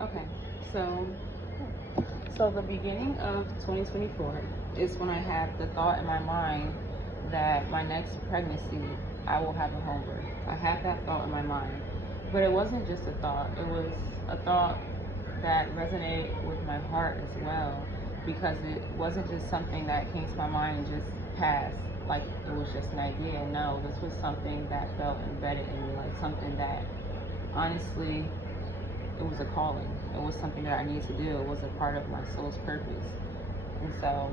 Okay, so the beginning of 2024 is when I had the thought in my mind that my next pregnancy I will have a home birth. I had that thought in my mind, but it wasn't just a thought. It was a thought that resonated with my heart as well, because it wasn't just something that came to my mind and just passed like it was just an idea. No, this was something that felt embedded in me, like something that honestly, it was a calling. It was something that I needed to do. It was a part of my soul's purpose. And so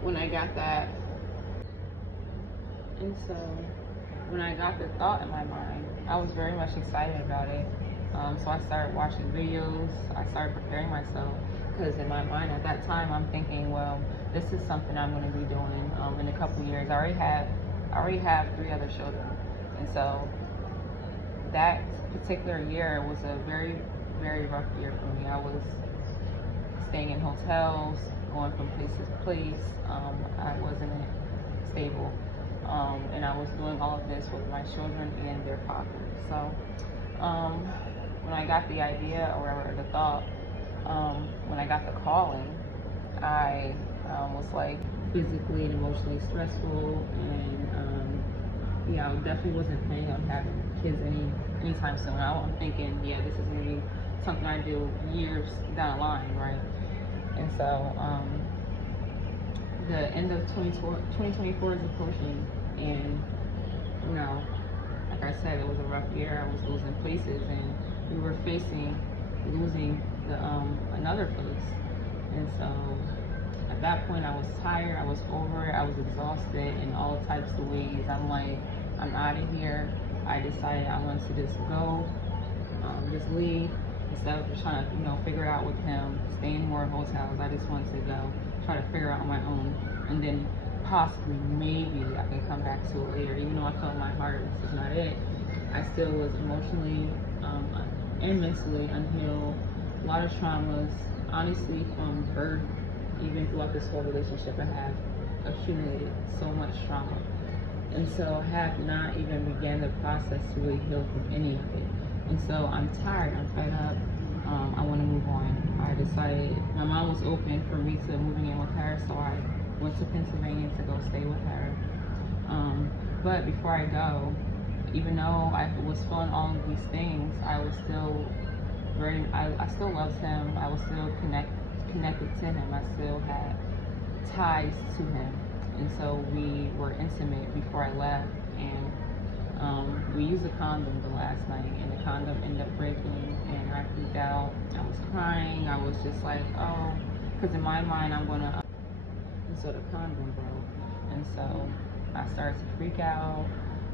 when I got that, and so when I got the thought in my mind, I was very much excited about it. So I started watching videos. I started preparing myself, because in my mind at that time I'm thinking, well, this is something I'm going to be doing in a couple years. I already have 3 other children, and so that particular year was a very, very rough year for me. I was staying in hotels, going from place to place. I wasn't stable, and I was doing all of this with my children and their father. So when I got the idea or the thought, when I got the calling, I was like physically and emotionally stressful, and I definitely wasn't planning on having kids anytime soon. I'm thinking, this is gonna be something I do years down the line, right? And so the end of 2024 is approaching, and like I said, it was a rough year. I was losing places, and we were facing losing the another place. And so at that point, I was tired. I was over it. I was exhausted in all types of ways. I'm like, I'm out of here. I decided I wanted to just go, just leave, instead of just trying to, figure it out with him, stay in more hotels. I just wanted to go, try to figure it out on my own, and then possibly, maybe I can come back to it later. Even though I felt in my heart this is not it, I still was emotionally and mentally unhealed. A lot of traumas, honestly, from birth, even throughout this whole relationship, I have accumulated so much trauma. And so I have not even began the process to really heal from any of it. And so I'm tired, I'm fed up, I want to move on. I decided, my mom was open for me to moving in with her, so I went to Pennsylvania to go stay with her. But before I go, even though I was feeling all of these things, I was still I still loved him. I was still connected to him. I still had ties to him. And so we were intimate before I left, and we used a condom the last night, and the condom ended up breaking, and I freaked out. I was crying. I was just like, oh, because in my mind I'm gonna, and so the condom broke, and so I started to freak out.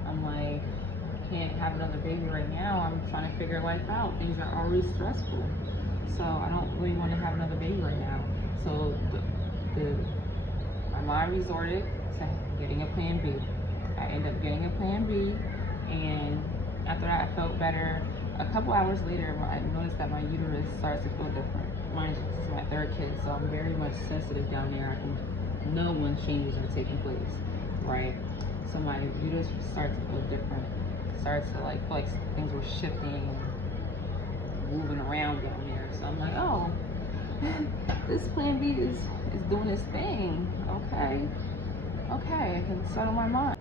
I'm like, I can't have another baby right now. I'm trying to figure life out. Things are already stressful, so I don't really want to have another baby right now. So my mind resorted to getting a plan B. I ended up getting a plan B, and after that I felt better. A couple hours later, I noticed that my uterus starts to feel different. This is my 3rd kid, so I'm very much sensitive down there. I can know when changes are taking place, right? So my uterus starts to feel different. It starts to feel like things were shifting and moving around down there. So I'm like, oh, this plan B is doing its thing. Okay, I can settle my mind.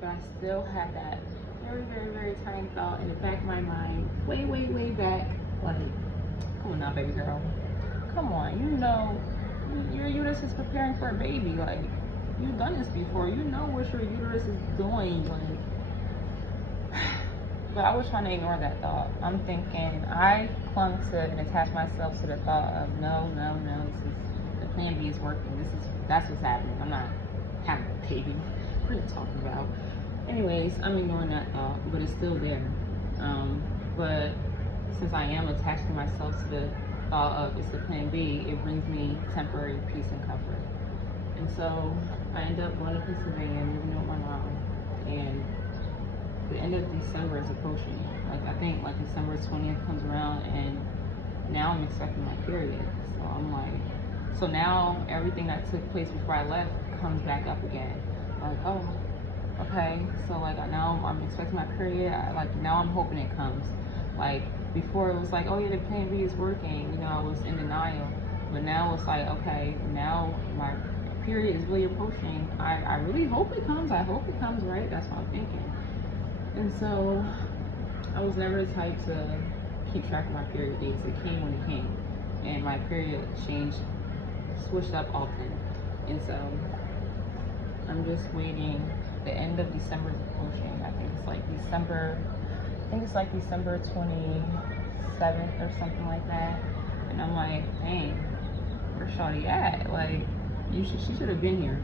But I still had that very, very, very tiny thought in the back of my mind, way, way, way back, like, come on now, baby girl. Come on, your uterus is preparing for a baby. Like, you've done this before. You know what your uterus is doing. Like, but I was trying to ignore that thought. I'm thinking, I clung to and attached myself to the thought of no, this is, the plan B is working. That's what's happening. I'm not having a baby. What are you talking about? Anyways, I'm ignoring that thought, but it's still there. But since I am attaching myself to the thought of it's the plan B, it brings me temporary peace and comfort. And so I end up going to Pennsylvania, moving in with my mom, and the end of December is approaching. I think December 20th comes around, and now I'm expecting my period. So I'm like, so now everything that took place before I left comes back up again. Like, oh, okay. So now I'm expecting my period. Now I'm hoping it comes. Like, before it was like, oh yeah, the plan B is working. You know, I was in denial. But now it's like, okay, now my period is really approaching. I really hope it comes. I hope it comes, right? That's what I'm thinking. And so I was never the type to keep track of my period dates. It came when it came. And my period changed, switched up often. And so I'm just waiting. The end of December is approaching. I think it's like December 27th or something like that. And I'm like, dang, where's Shawty at? Like, she should have been here.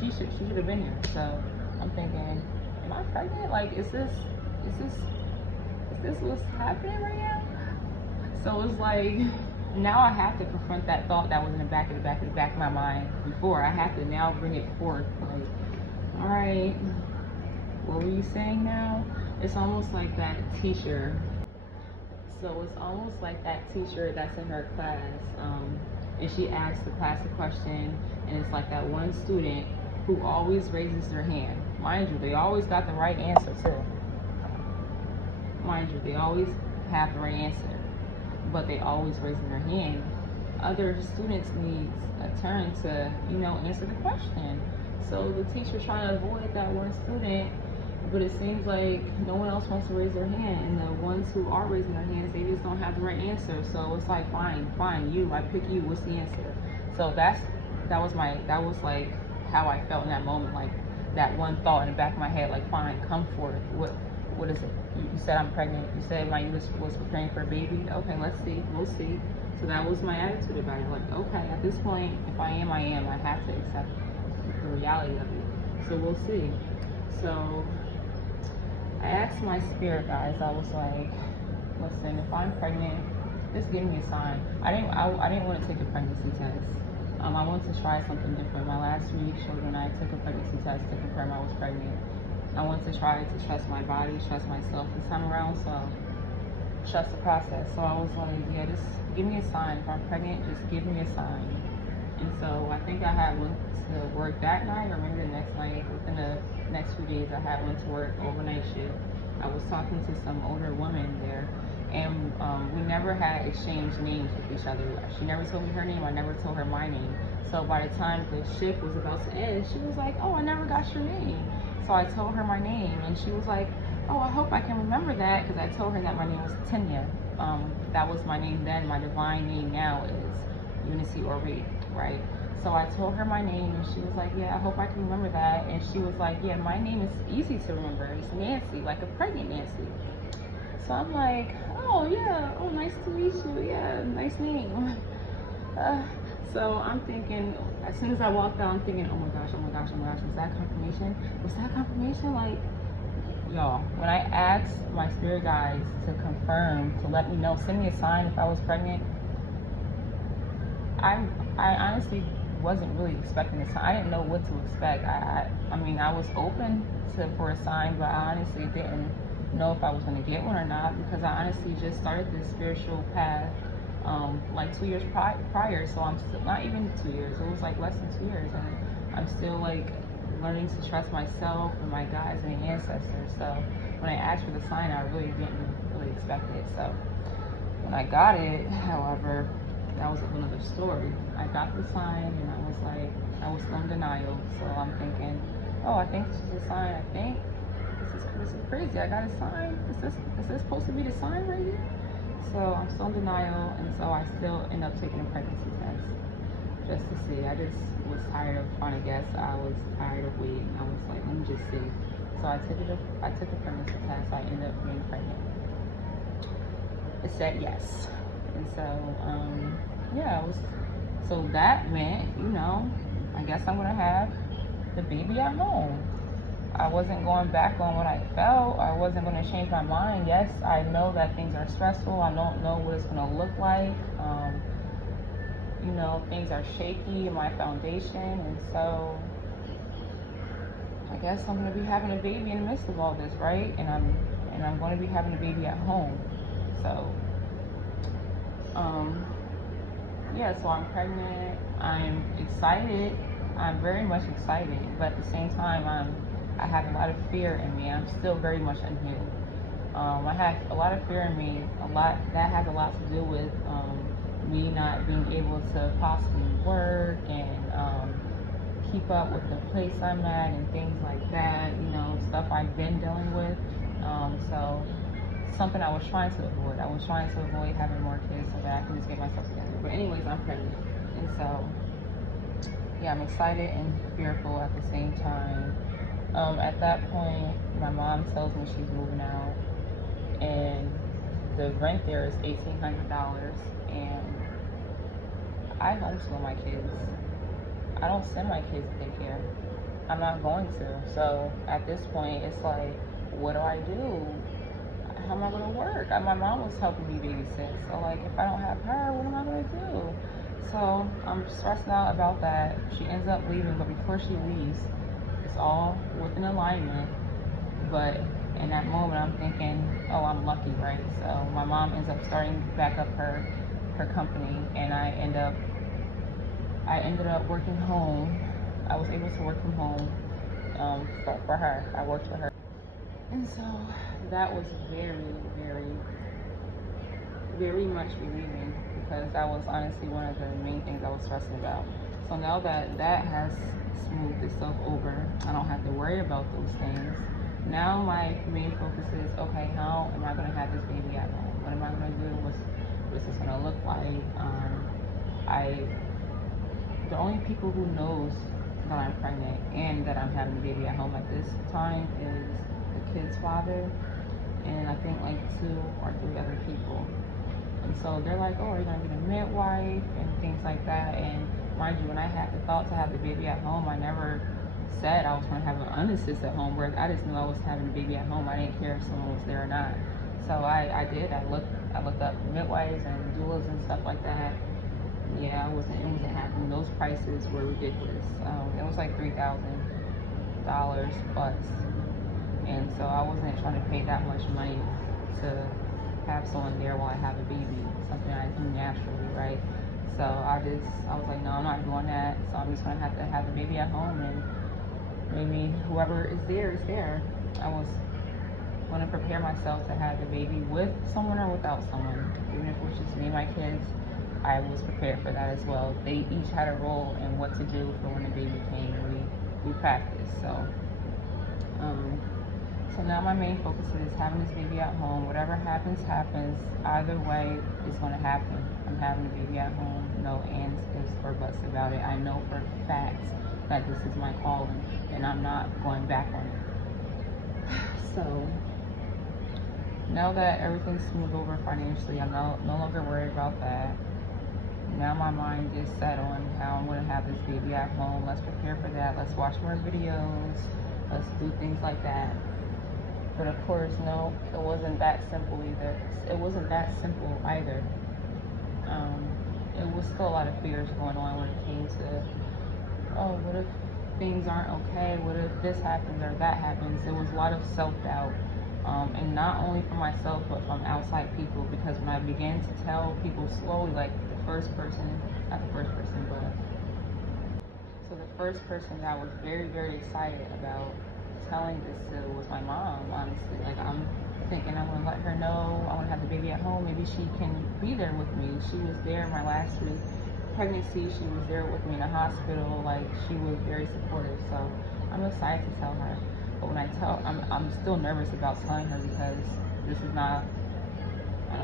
She should have been here. So I'm thinking, am I pregnant? Like, is this what's happening right now? So it's like, now I have to confront that thought that was in the back of my mind before. I have to now bring it forth. Like, all right, what were you saying now? It's almost like that teacher. So it's almost like that teacher that's in her class, and she asks the class a question, and it's like that one student who always raises their hand. Mind you, they always got the right answer too. Mind you, they always have the right answer, but they always raising their hand. Other students need a turn to, answer the question. So the teacher's trying to avoid that one student, but it seems like no one else wants to raise their hand, and the ones who are raising their hands, they just don't have the right answer. So it's like, fine, you, I pick you, what's the answer? So that was like how I felt in that moment, like that one thought in the back of my head, like, fine, come forth. What is it? You said I'm pregnant. You said my uterus was preparing for a baby. Okay, let's see. We'll see. So that was my attitude about it. Like, okay, at this point, if I am, I am. I have to accept the reality of it. So we'll see. So I asked my spirit guides. I was like, listen, if I'm pregnant, just give me a sign. I didn't want to take a pregnancy test. I wanted to try something different. My last week showed when I took a pregnancy test to confirm I was pregnant. I wanted to try to trust my body, trust myself this time around, so trust the process. So I was like, yeah, just give me a sign. If I'm pregnant, just give me a sign. And so I think I had went to work that night, or maybe the next night. Within the next few days, I had went to work overnight shift. I was talking to some older women there, and we never had exchanged names with each other. She never told me her name, I never told her my name. So by the time the shift was about to end, she was like, oh, I never got your name. So I told her my name, and she was like, oh, I hope I can remember that, because I told her that my name was Tanya. That was my name then. My divine name now is Unity or Reed, right? So I told her my name, and she was like, yeah, I hope I can remember that. And she was like, yeah, my name is easy to remember. It's Nancy, like a pregnant Nancy. So I'm like, oh, yeah, oh, nice to meet you. Yeah, nice name. So I'm thinking, as soon as I walked out, I'm thinking, oh my gosh, was that confirmation? Was that confirmation? Like, y'all, when I asked my spirit guides to confirm, to let me know, send me a sign if I was pregnant, I honestly wasn't really expecting a sign. I didn't know what to expect. I mean, I was open for a sign, but I honestly didn't know if I was going to get one or not, because I honestly just started this spiritual path like 2 years prior, so I'm still not even 2 years. It was like less than 2 years, and I'm still like learning to trust myself and my guides and the ancestors. So when I asked for the sign, I really didn't really expect it. So when I got it, however, that was another story. I got the sign, and I was like, I was still in denial. So I'm thinking, oh, I think this is a sign. I think this is crazy. I got a sign. Is this supposed to be the sign right here? So I'm still in denial, and so I still end up taking a pregnancy test just to see. I just was tired of trying to guess. I was tired of waiting. I was like, let me just see. So I took the pregnancy test. I ended up being pregnant. It said yes, and so yeah, it was. So that meant, I guess I'm gonna have the baby at home. I wasn't going back on what I felt. I wasn't going to change my mind. Yes, I know that things are stressful. I don't know what it's going to look like. Things are shaky in my foundation. And so I guess I'm going to be having a baby in the midst of all this, right? And I'm going to be having a baby at home. So, yeah, so I'm pregnant. I'm excited. I'm very much excited. But at the same time, I have a lot of fear in me. I'm still very much unhealed. I have a lot of fear in me. That has a lot to do with me not being able to possibly work and keep up with the place I'm at and things like that. You know, stuff I've been dealing with. So something I was trying to avoid. I was trying to avoid having more kids so that I can just get myself together. But anyways, I'm pregnant, and so yeah, I'm excited and fearful at the same time. At that point, my mom tells me she's moving out, and the rent there is $1,800, and I homeschool my kids. I don't send my kids to daycare. I'm not going to. So at this point, it's like, what do I do? How am I going to work? My mom was helping me babysit. So like, if I don't have her, what am I going to do? So I'm stressed out about that. She ends up leaving, but before she leaves, it's all within alignment. But in that moment, I'm thinking, oh, I'm lucky, right? So my mom ends up starting back up her company, and I ended up working home. I was able to work from home for her. I worked for her. And so that was very, very, very much relieving, because that was honestly one of the main things I was stressing about. So now that that has smoothed itself over, I don't have to worry about those things. Now my main focus is, okay, how am I going to have this baby at home? What am I going to do? What's this going to look like? The only people who knows that I'm pregnant and that I'm having a baby at home at this time is the kid's father, and I think like 2 or 3 other people. And so they're like, oh, are you going to get a midwife and things like that? And mind you, when I had the thought to have the baby at home, I never said I was going to have an unassisted home birth. I just knew I was having a baby at home. I didn't care if someone was there or not. So I did. I looked up midwives and doulas and stuff like that. Yeah, it wasn't happening. Those prices were ridiculous. It was like $3,000 plus, and so I wasn't trying to pay that much money to have someone there while I have a baby, something I do naturally, right? So I was like, no, I'm not doing that. So I'm just gonna have to have the baby at home, and maybe whoever is there. I was gonna prepare myself to have the baby with someone or without someone, even if it was just me and my kids. I was prepared for that as well. They each had a role in what to do for when the baby came, and we practiced. So now my main focus is having this baby at home. Whatever happens, happens. Either way, it's going to happen. I'm having the baby at home. No ands, ifs, or buts about it. I know for facts that this is my calling, and I'm not going back on it. So now that everything's smoothed over financially, I'm no longer worried about that. Now my mind is set on how I'm going to have this baby at home. Let's prepare for that. Let's watch more videos. Let's do things like that. But of course, no, it wasn't that simple either. It wasn't that simple either. It was still a lot of fears going on when it came to, oh, what if things aren't okay? What if this happens or that happens? It was a lot of self-doubt. And not only for myself, but from outside people, because when I began to tell people slowly, like the first person that I was very, very excited about telling this to was my mom, honestly. Like, I'm thinking I'm going to let her know I want to have the baby at home. Maybe she can be there with me. She was there my last 3 pregnancy. She was there with me in the hospital. Like, she was very supportive. So I'm excited to tell her. But when I tell, I'm still nervous about telling her, because this is not,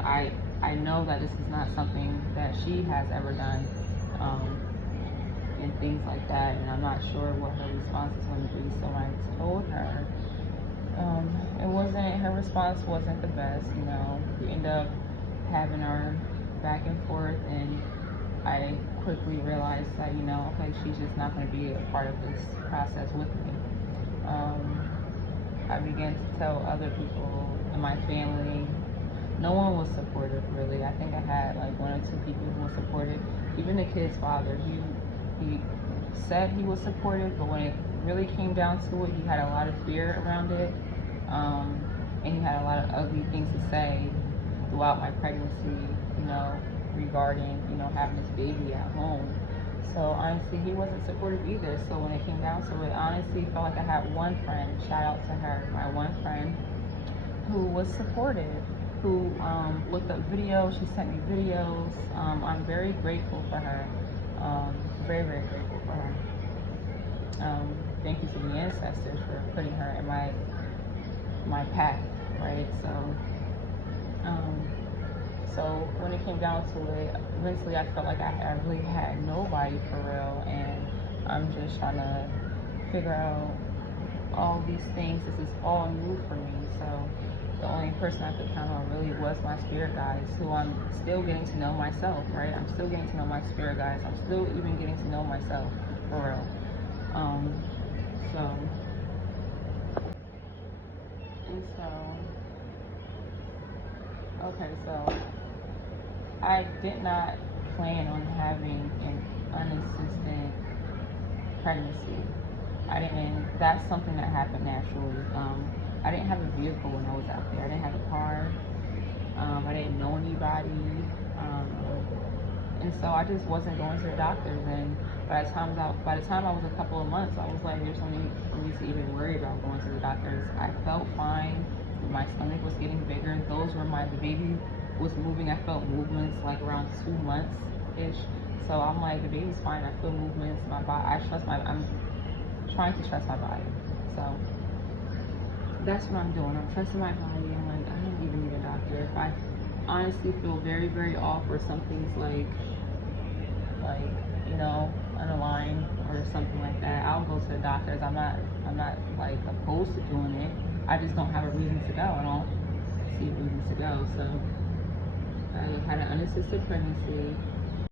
I know that this is not something that she has ever done, and things like that, and I'm not sure what her response is going to be. So I told her, her response wasn't the best, you know. We ended up having our back and forth, and I quickly realized that, you know, okay, she's just not going to be a part of this process with me. I began to tell other people in my family. No one was supportive, really. I think I had like 1 or 2 people who were supportive. Even the kid's father, he said he was supportive, but when it really came down to it, he had a lot of fear around it, and he had a lot of ugly things to say throughout my pregnancy, you know, regarding, you know, having this baby at home. So honestly, he wasn't supportive either. So when it came down to it, honestly, felt like I had one friend. Shout out to her, my one friend, who was supportive, who looked up videos. She sent me videos. I'm very grateful for her. Very, very grateful for her. Thank you to the ancestors for putting her in my path, right? So when it came down to it, eventually I felt like I really had nobody for real, and I'm just trying to figure out all these things. This is all new for me. So the only person I could count on really was my spirit guides, who I'm still getting to know myself, right? I'm still getting to know my spirit guides. I'm still even getting to know myself for real. So I did not plan on having an unassisted pregnancy. I didn't. That's something that happened naturally. I didn't have a vehicle when I was out there. I didn't have a car. I didn't know anybody, and so I just wasn't going to the doctors. And by the time I was a couple of months, I was like, "There's no need for me to even worry about going to the doctors." I felt fine. My stomach was getting bigger. The baby was moving. I felt movements like around 2 months ish. So I'm like, the baby's fine. I feel movements. My body. I'm trying to trust my body. So that's what I'm doing. I'm trusting my body. I'm like, I don't even need a doctor. If I honestly feel very, very off, or something's like unaligned or something like that, I'll go to the doctors. I'm not like opposed to doing it. I just don't have a reason to go. I don't see reasons to go. So I had an unassisted pregnancy.